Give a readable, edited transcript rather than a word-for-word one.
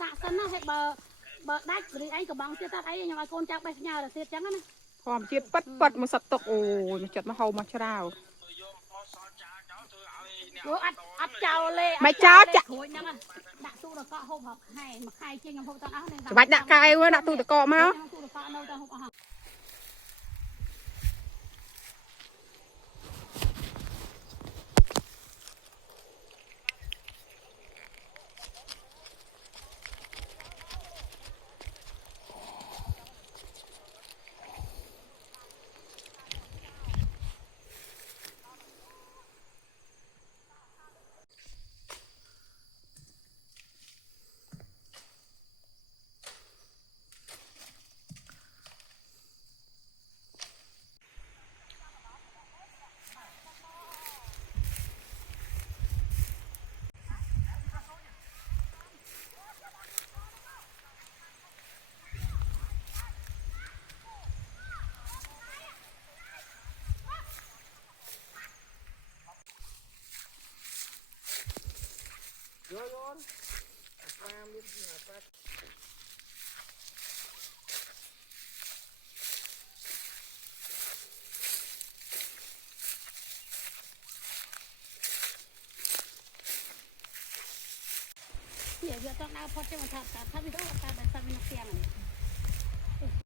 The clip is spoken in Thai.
สะสนนะให้เบอร์ได้หรือไอ้กับบางเสียตัดไอ้ยังไงคนจากไปยาวแต่เสียจังนะหอมเจี๊ยบปัดมาสัตว์ตกโอ้ยมันจัดมาเฮามาชราวอัดเจ้าเลยไม่เจ้าจะโหยยังอ่ะดักตู้แล้วก็หอบให้มาใครจริงยังหอบตอนเอาเนี่ย จะไปดักไก่เว้ยดักตู้ตะกอมาตู้แล้วก็เอาตอนหอบเอาเดี๋ยวต้องเอาพอจะมาทำถ้าไม่ต้องการแต่ทำเป็นเสียง